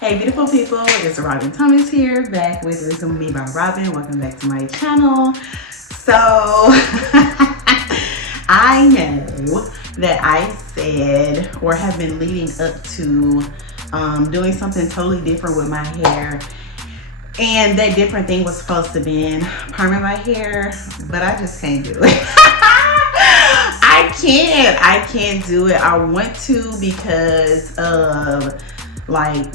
Hey beautiful people, it's Robyn Thomas here, back with Resemble Me by Robyn. Welcome back to my channel. So, I know that I said, or have been leading up to doing something totally different with my hair. And that different thing was supposed to be perming my hair, but I just can't do it. I can't do it. I want to because of like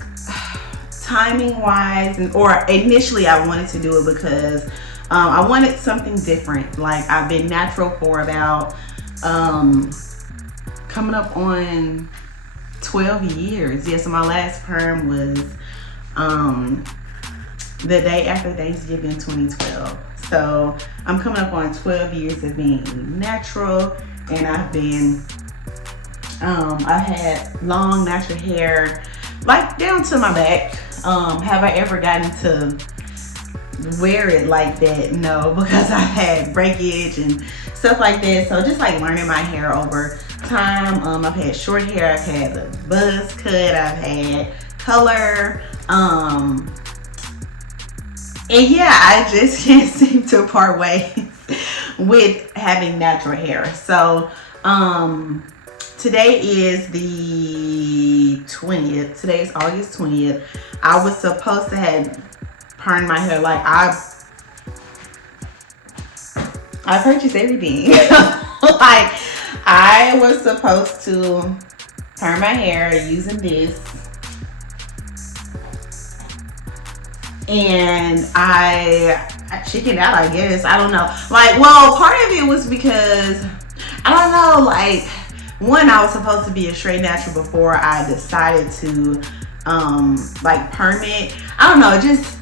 timing wise, or initially I wanted to do it because I wanted something different. Like I've been natural for about coming up on 12 years. Yeah, so my last perm was the day after Thanksgiving 2012. So I'm coming up on 12 years of being natural, and I've been I've had long natural hair like down to my back. Have I ever gotten to wear it like that? No, because I had breakage and stuff like that. So just like learning my hair over time. I've had short hair, I've had a buzz cut, I've had color, and yeah, I just can't seem to part ways with having natural hair. So today is the 20th. Today is August 20th. I was supposed to have permed my hair. Like I purchased everything. Like I was supposed to perm my hair using this, and I chickened out, I guess. I don't know. Like, well, part of it was because I don't know, like, one, I was supposed to be a straight natural before I decided to like perm it. I don't know, just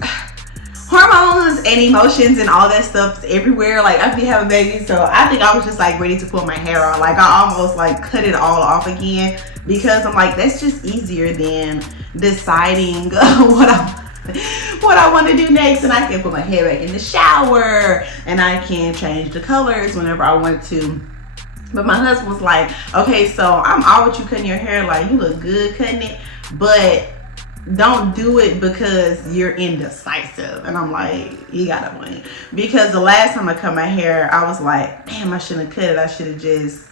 hormones and emotions and all that stuff everywhere. Like I be having babies, so I think I was just like ready to pull my hair off. Like I almost like cut it all off again, because I'm like, that's just easier than deciding what I want to do next. And I can put my hair back in the shower, and I can change the colors whenever I want to. But my husband was like, okay, so I'm all with you cutting your hair, like you look good cutting it, but don't do it because you're indecisive. And I'm like, you gotta win. Because the last time I cut my hair, I was like, damn, I shouldn't have cut it. I should have just,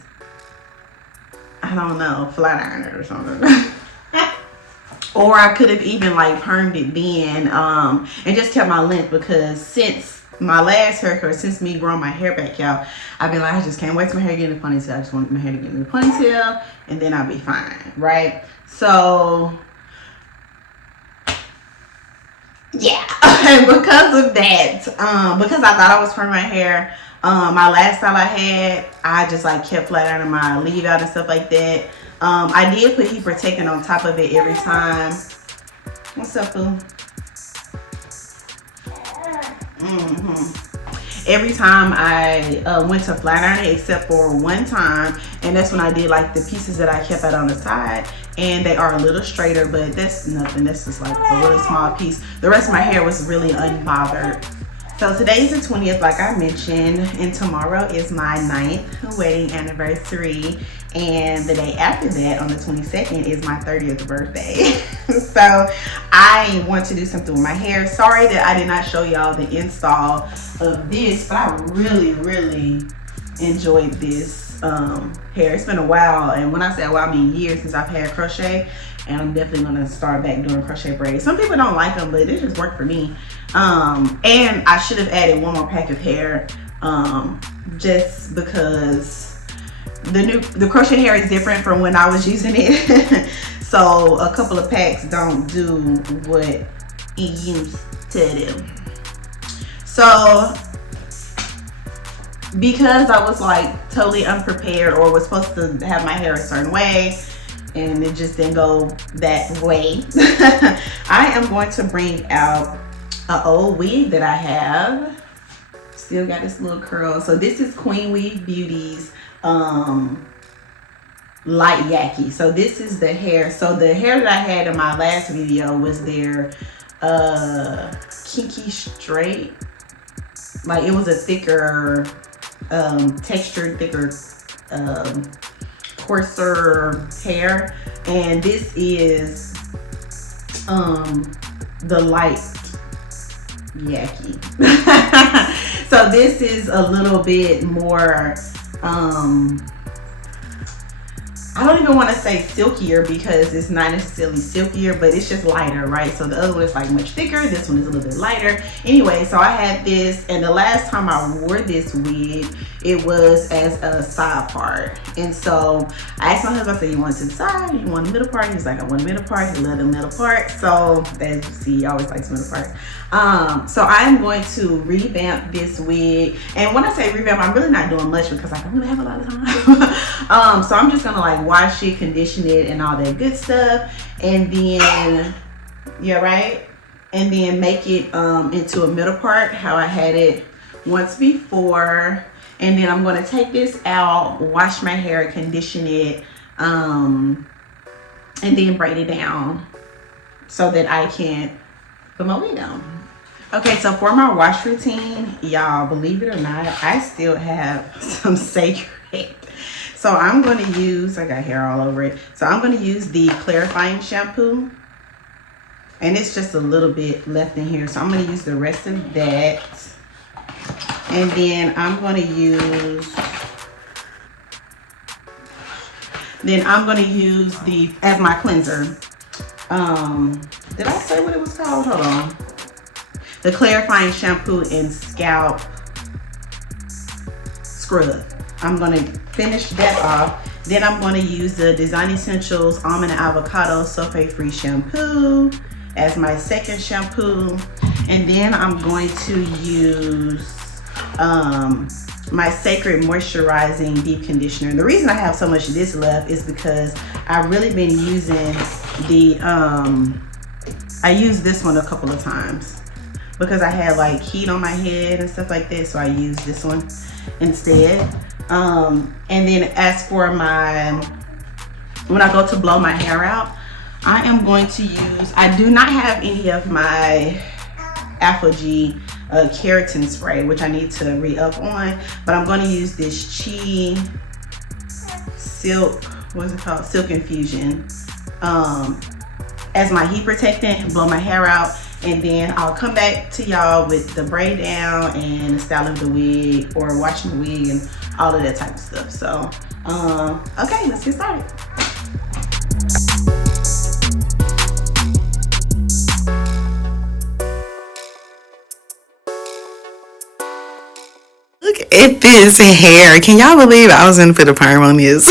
I don't know, flat ironed it or something. Or I could have even like permed it then and just kept my length, because since my last haircut, since me growing my hair back out, I've been like, I just can't wait till my hair get in a ponytail. I just want my hair to get in a ponytail, and then I'll be fine, right? So yeah, because of that, because I thought I was perming my hair, my last style I had, I just like kept flat ironing my leave out and stuff like that. I did put heat protectant on top of it every time. What's up, boo? Every time I went to flat iron it, except for one time, and that's when I did like the pieces that I kept out on the side, and they are a little straighter, but that's nothing. That's just like a really small piece. The rest of my hair was really unbothered. So today's the 20th, like I mentioned, and tomorrow is my 9th wedding anniversary, and the day after that, on the 22nd, is my 30th birthday. So I want to do something with my hair. Sorry that I did not show y'all the install of this, but I really enjoyed this hair. It's been a while, and when I say a while, I mean years since I've had crochet, and I'm definitely gonna start back doing crochet braids. Some people don't like them, but it just worked for me. And I should have added one more pack of hair, just because the crochet hair is different from when I was using it. So a couple of packs don't do what it used to do. So because I was like totally unprepared, or was supposed to have my hair a certain way, and it just didn't go that way, I am going to bring out an old wig that I have. Still got this little curl. So this is Queen Weave Beauty's light Yaki. So this is the hair. So the hair that I had in my last video was their kinky straight. Like it was a thicker textured, thicker, coarser hair, and this is the light Yaki. So this is a little bit more, I don't even want to say silkier because it's not necessarily silkier, but it's just lighter, right? So the other one is like much thicker. This one is a little bit lighter. Anyway, so I had this, and the last time I wore this wig, it was as a side part. And so I asked my husband, I said, you want it to the side? You want the middle part? He was like, I want the middle part. He loved the middle part. So as you see, he always likes the middle part. So I'm going to revamp this wig. And when I say revamp, I'm really not doing much because I don't really have a lot of time. So I'm just gonna like wash it, condition it, and all that good stuff. And then, yeah, right? And then make it into a middle part, how I had it once before. And then I'm gonna take this out, wash my hair, condition it, and then braid it down so that I can put my wig on. Okay, so for my wash routine, y'all, believe it or not, I still have some sacred. So I'm gonna use, I got hair all over it. So I'm gonna use the clarifying shampoo. And it's just a little bit left in here. So I'm gonna use the rest of that. And then I'm gonna use the, as my cleanser. Did I say what it was called? Hold on. The clarifying shampoo and scalp scrub. I'm gonna finish that off. Then I'm gonna use the Design Essentials Almond and Avocado Sulfate Free Shampoo as my second shampoo. And then I'm going to use my Sacred Moisturizing Deep Conditioner. And the reason I have so much of this left is because I've really been using the, I used this one a couple of times because I had like heat on my head and stuff like that. So I used this one instead. And then as for my, when I go to blow my hair out, I am going to use, I do not have any of my Afro-G keratin spray, which I need to re-up on, but I'm going to use this Chi Silk, what's it called? Silk Infusion as my heat protectant, blow my hair out, and then I'll come back to y'all with the braid down and the style of the wig or washing the wig and all of that type of stuff. So, okay, let's get started. Look at this hair. Can y'all believe I was gonna put a perm on this?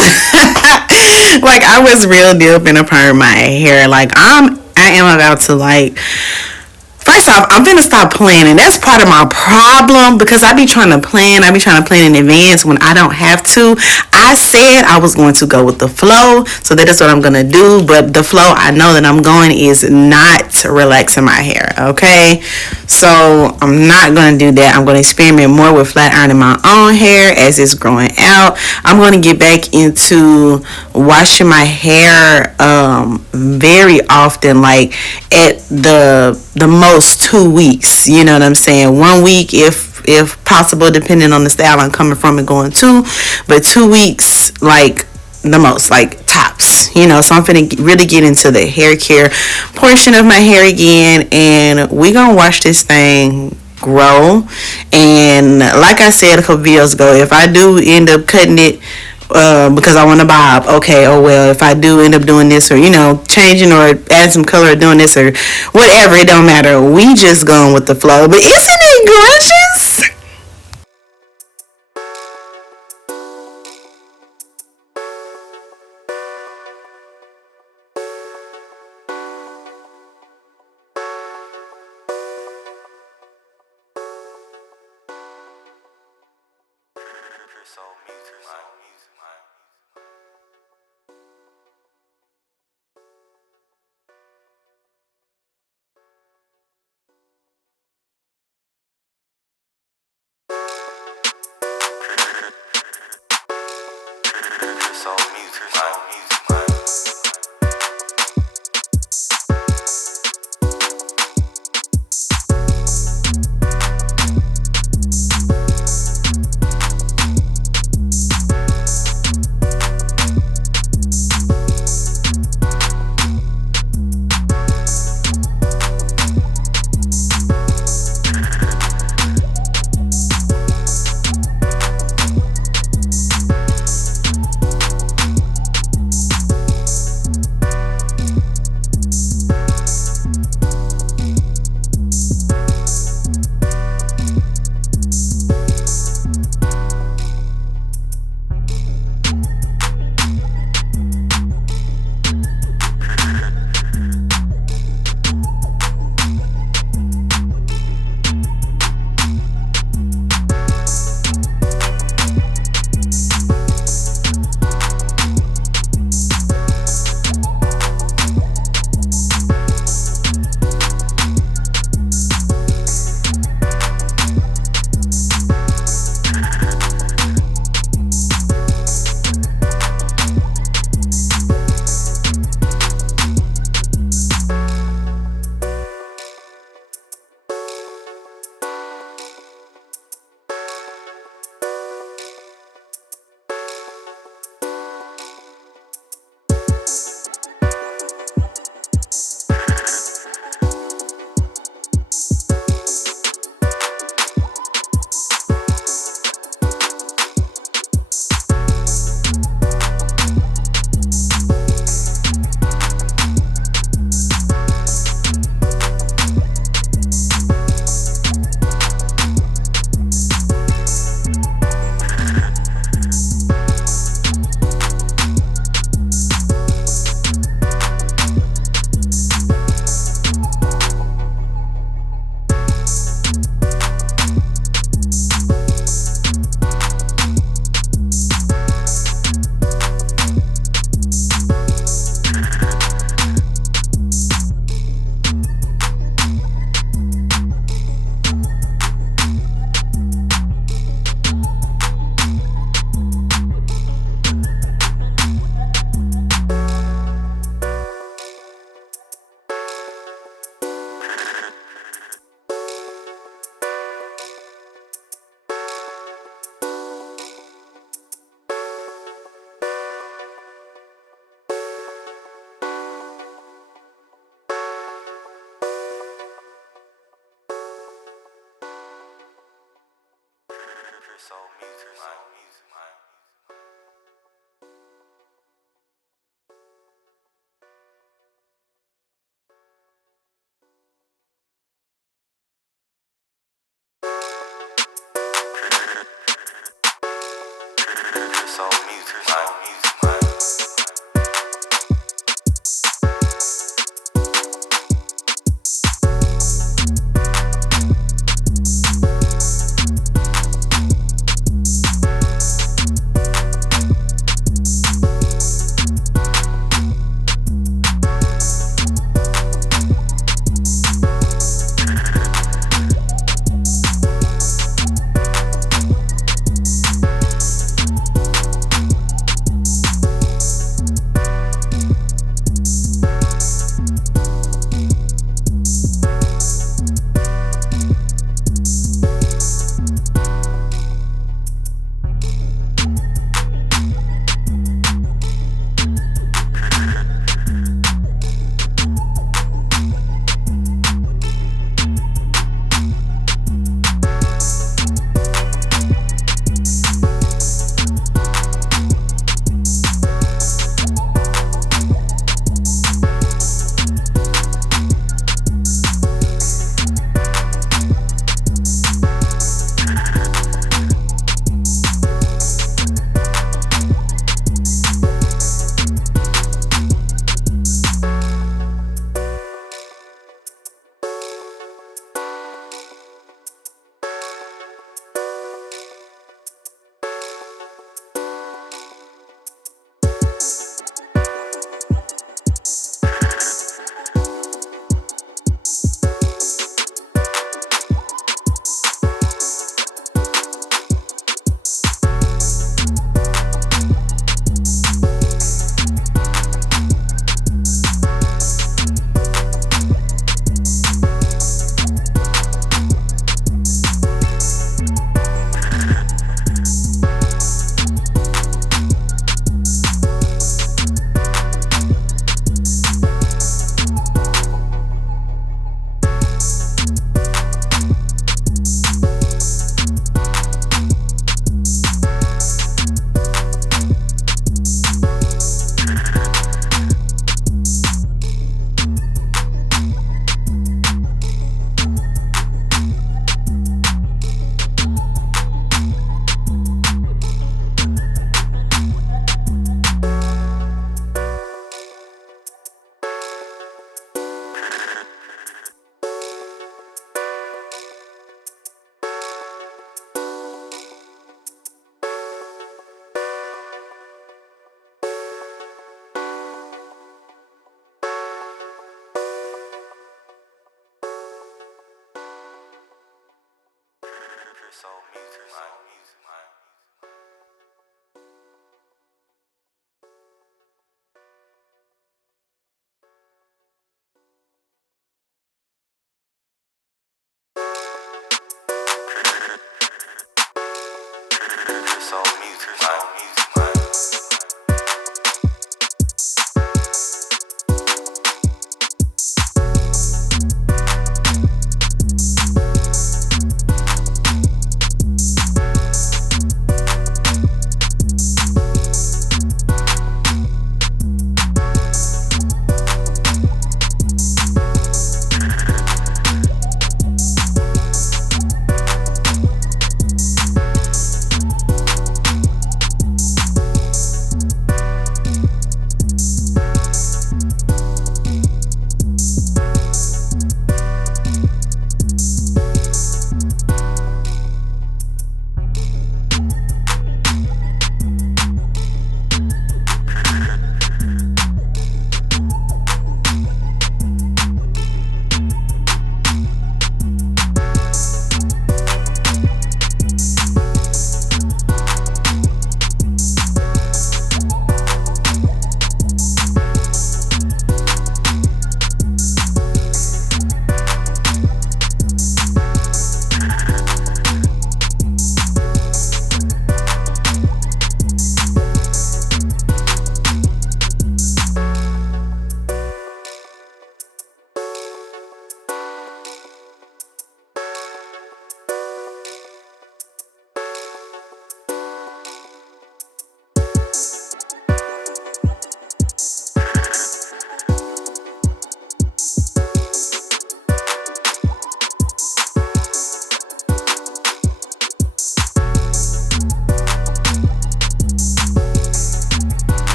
Like I was real deal finna perm my hair. Like I am about to like, first off, I'm gonna stop planning. That's part of my problem because I be trying to plan. I be trying to plan in advance when I don't have to. I said I was going to go with the flow, so that is what I'm gonna do. But the flow I know that I'm going is not relaxing my hair. Okay, so I'm not gonna do that. I'm gonna experiment more with flat ironing my own hair as it's growing out. I'm gonna get back into washing my hair very often, like at the most 2 weeks. You know what I'm saying? 1 week if possible, depending on the style I'm coming from and going to, but 2 weeks like the most, like tops, you know. So I'm finna really get into the hair care portion of my hair again, and we gonna watch this thing grow. And like I said a couple videos ago, if I do end up cutting it because I want to bob, okay, oh well. If I do end up doing this, or you know, changing or adding some color or doing this or whatever, it don't matter. We just going with the flow. But isn't it gorgeous?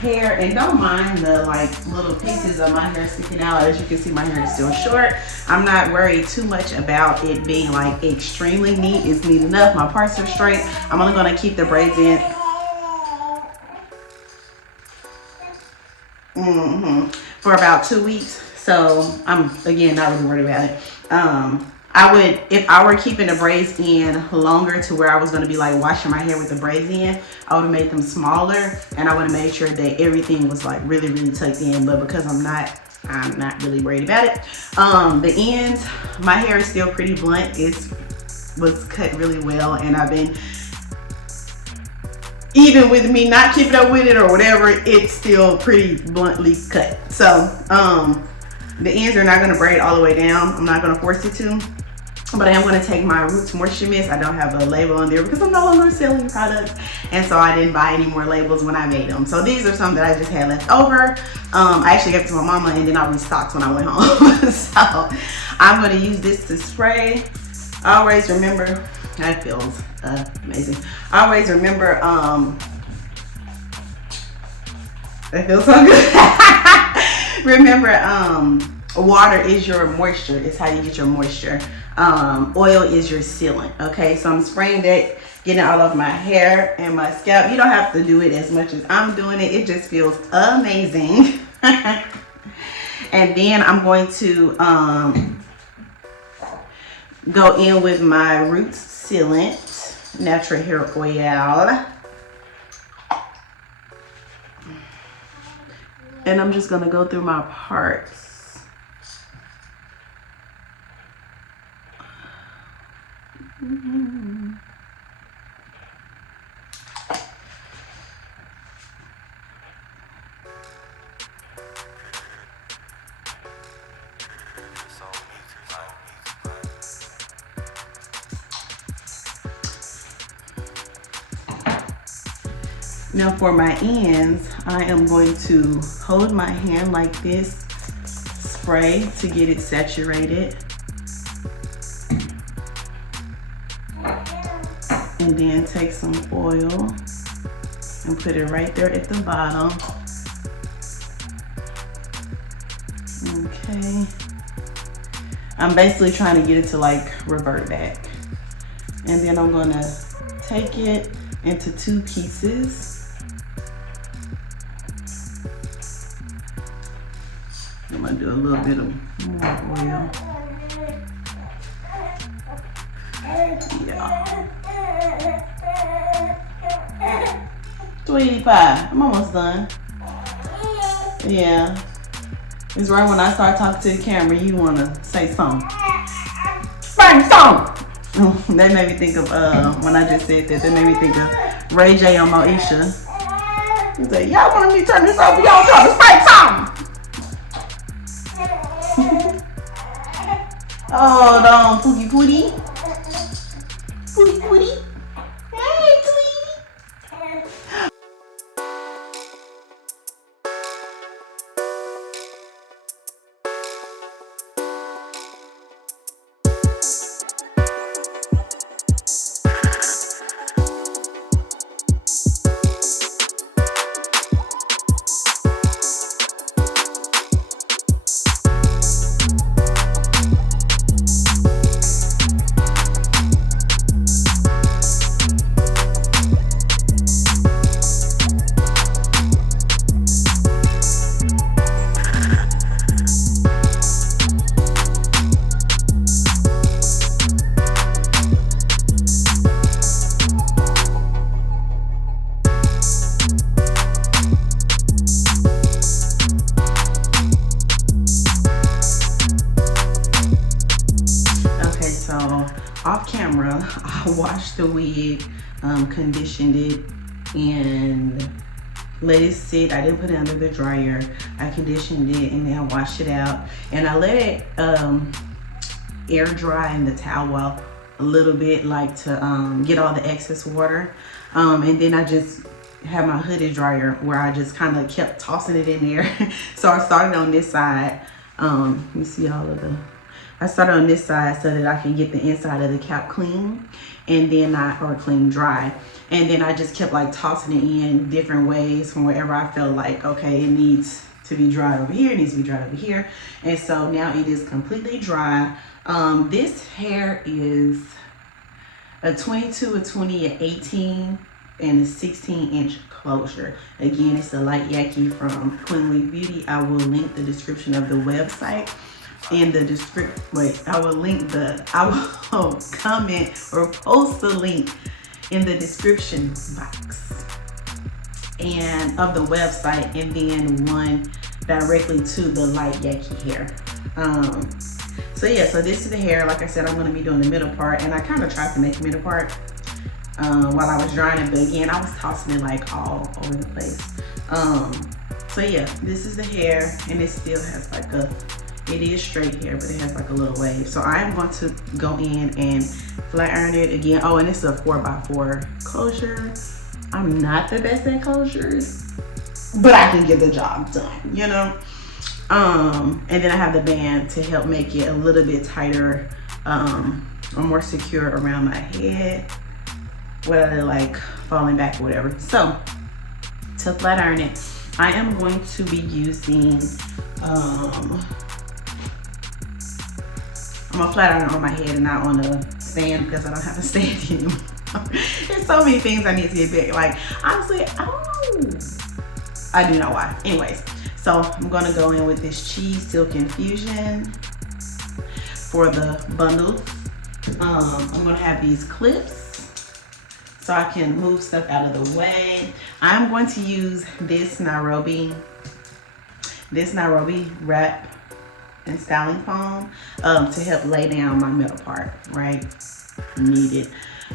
hair, and don't mind the like little pieces of my hair sticking out. As you can see, my hair is still short. I'm not worried too much about it being like extremely neat. It's neat enough. My parts are straight. I'm only gonna keep the braids in for about 2 weeks. So I'm again not really worried about it. I would, if I were keeping the braids in longer to where I was going to be like washing my hair with the braids in, I would have made them smaller, and I would have made sure that everything was like really tucked in. But because I'm not really worried about it. The ends, my hair is still pretty blunt. It was cut really well, and I've been, even with me not keeping up with it or whatever, it's still pretty bluntly cut. So the ends are not going to braid all the way down. I'm not going to force it to. But I am going to take my Roots Moisture Mist. I don't have a label on there because I'm no longer selling products. And so I didn't buy any more labels when I made them. So these are some that I just had left over. I actually gave it to my mama, and then I restocked when I went home. So I'm going to use this to spray. Always remember, that feels amazing. Always remember, that feels so good. Remember, water is your moisture. It's how you get your moisture. Oil is your sealant. Okay, so I'm spraying that, getting all of my hair and my scalp. You don't have to do it as much as I'm doing it. It just feels amazing. And then I'm going to go in with my Roots Sealant Natural Hair Oil. And I'm just going to go through my parts. Now for my ends, I am going to hold my hand like this, spray to get it saturated, and then take some oil and put it right there at the bottom. Okay. I'm basically trying to get it to like revert back. And then I'm gonna take it into 2 pieces. I'm gonna do a little bit of more oil. Yeah. 285. I'm almost done. Yeah. It's right when I start talking to the camera, you wanna say something. Bang song! That made me think of when I just said that. That made me think of Ray J on Moesha. He said, "Y'all want me to turn this over? Y'all trying to spray something." Hold on, Pookie Pootie. Pookie Pootie. Hey, sweetie. Off camera, I washed the wig, conditioned it, and let it sit. I didn't put it under the dryer. I conditioned it and then I washed it out, and I let it air dry in the towel a little bit, like to get all the excess water, and then I just have my hooded dryer where I just kind of kept tossing it in there. So I started on this side. You see all of the I started on this side so that I can get the inside of the cap clean, and then or clean dry. And then I just kept like tossing it in different ways from wherever I felt like, okay, it needs to be dry over here, it needs to be dry over here. And so now it is completely dry. This hair is a 22, a 20, a 18, and a 16-inch closure. Again, it's a light Yaki from Queenly Beauty. I will link the description of the website in the description. I will comment or post the link in the description box and of the website, and then one directly to the light Yaki hair. So yeah, so this is the hair. Like I said, I'm going to be doing the middle part, and I kind of tried to make the middle part while I was drying it, but again, I was tossing it like all over the place. So yeah, this is the hair, and it still has like it is straight hair, but it has like a little wave. So I am going to go in and flat iron it again. Oh, and this is a 4x4 closure. I'm not the best at closures, but I can get the job done, you know? And then I have the band to help make it a little bit tighter or more secure around my head, whether they're like falling back or whatever. So to flat iron it, I am going to be using I'm gonna flat iron it on my head and not on a stand because I don't have a stand anymore. There's so many things I need to get back. Like, honestly, I do know why. Anyways, so I'm gonna go in with this Cheese Silk Infusion for the bundles. I'm gonna have these clips so I can move stuff out of the way. I'm going to use this Nairobi wrap and styling foam to help lay down my middle part, right? Needed.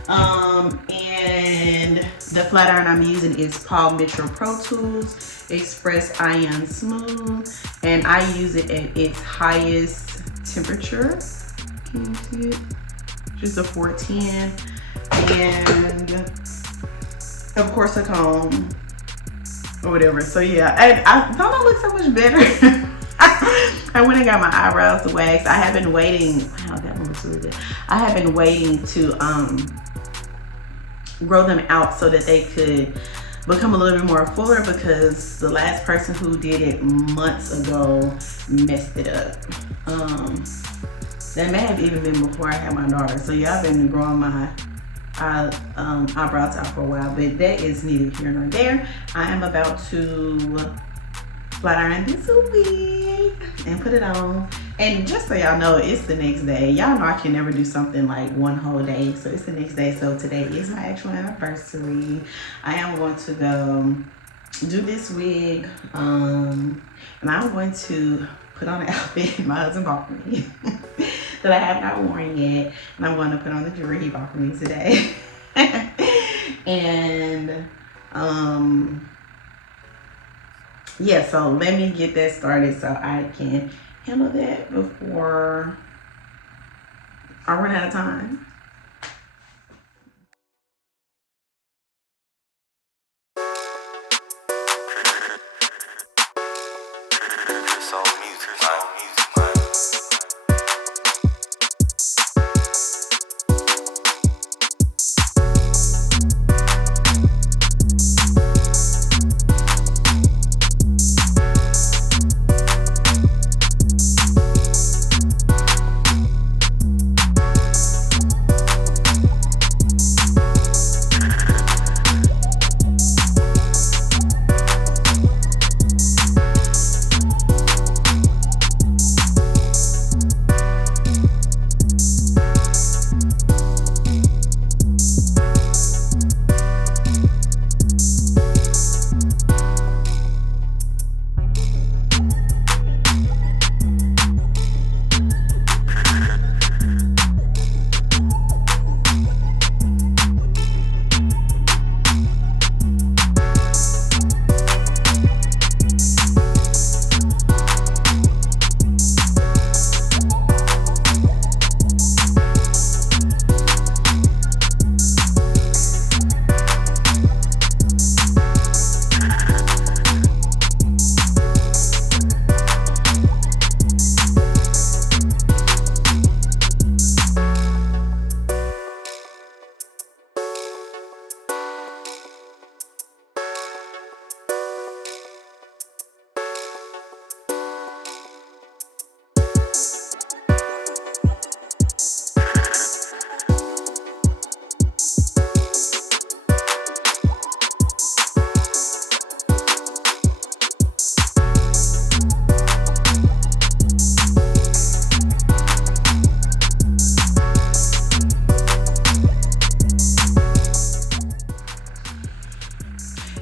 And the flat iron I'm using is Paul Mitchell Pro Tools Express Iron Smooth, and I use it at its highest temperature. Can you see it? Just a 410, and of course a comb or whatever. So yeah, I thought I looked so much better. I went and got my eyebrows waxed. I have been waiting. Wow, that one looks really good. I have been waiting to grow them out so that they could become a little bit more fuller, because the last person who did it months ago messed it up. That may have even been before I had my daughter. So yeah, I've been growing my eyebrows out for a while, but that is neither here nor there. I am about to flat iron this wig and put it on. And just so y'all know, it's the next day. Y'all know I can never do something like one whole day, so it's the next day. So today is my actual anniversary. I am going to go do this wig, and I'm going to put on an outfit my husband bought for me that I have not worn yet, and I'm going to put on the jewelry he bought for me today. And yeah, so let me get that started so I can handle that before I run out of time.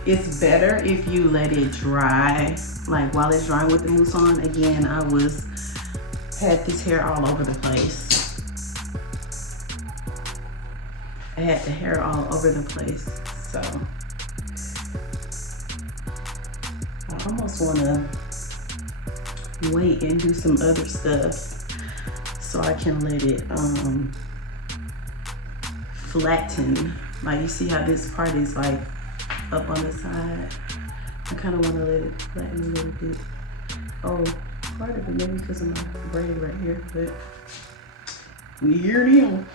it's better if you let it dry, like while it's drying with the mousse on. Again, had this hair all over the place. I had the hair all over the place, so I almost want to wait and do some other stuff so I can let it flatten. Like, you see how this part is like up on the side? I kind of want to let it flatten a little bit. Oh, part of it maybe because of my braid right here, but weird deal.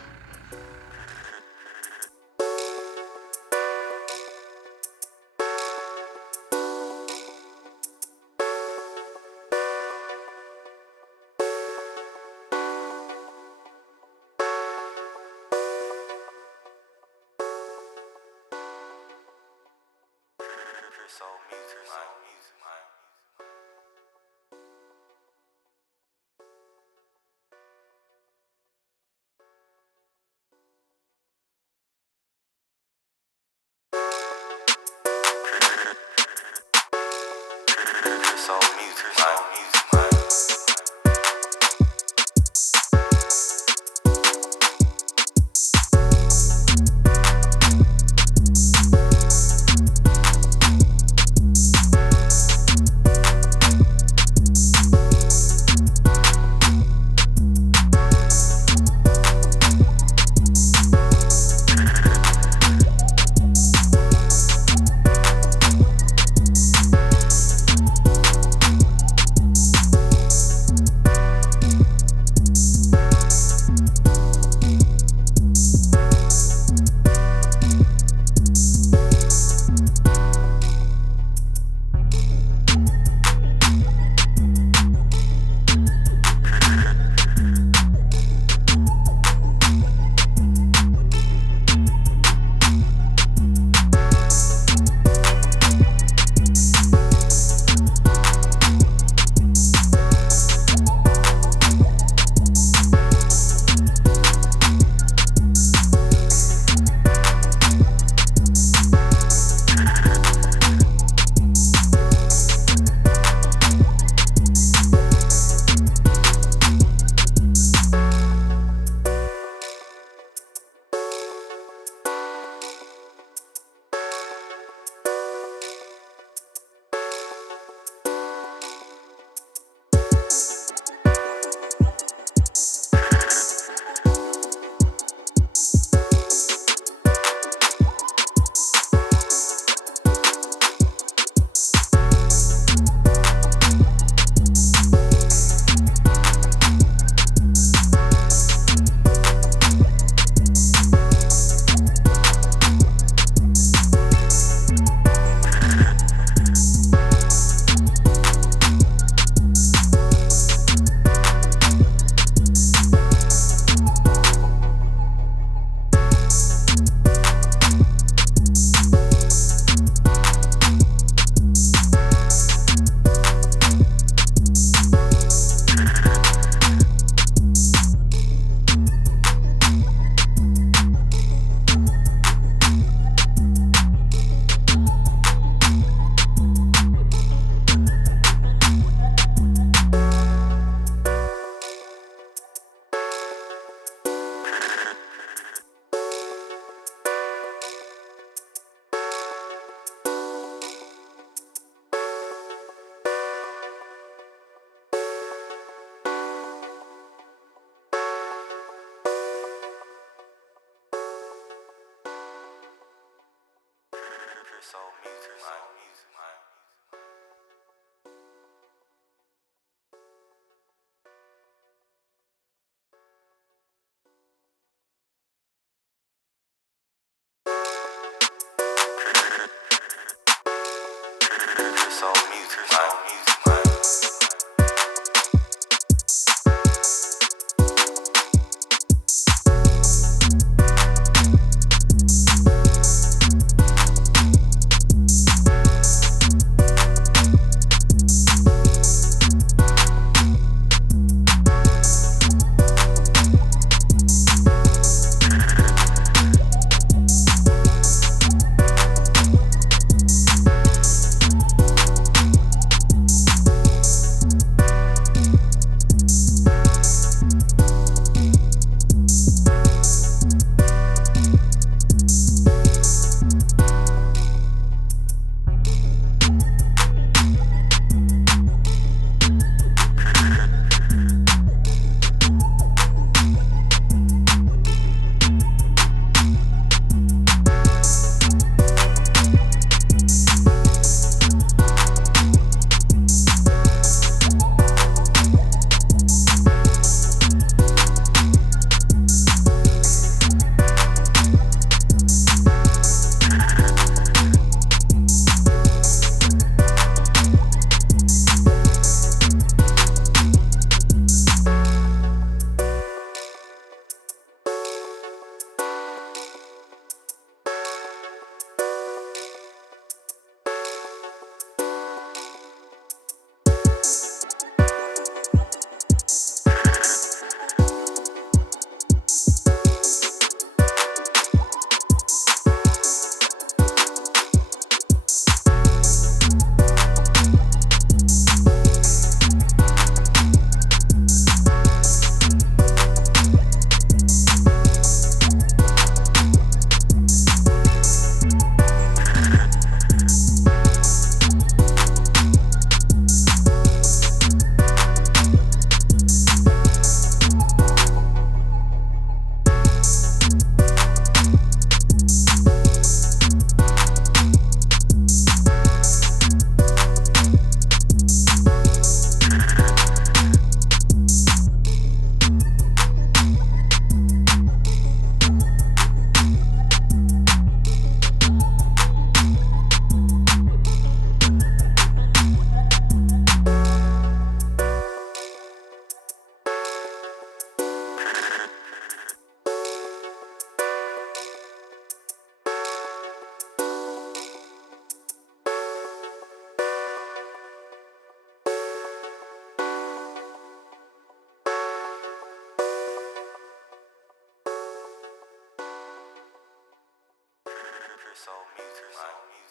soul music.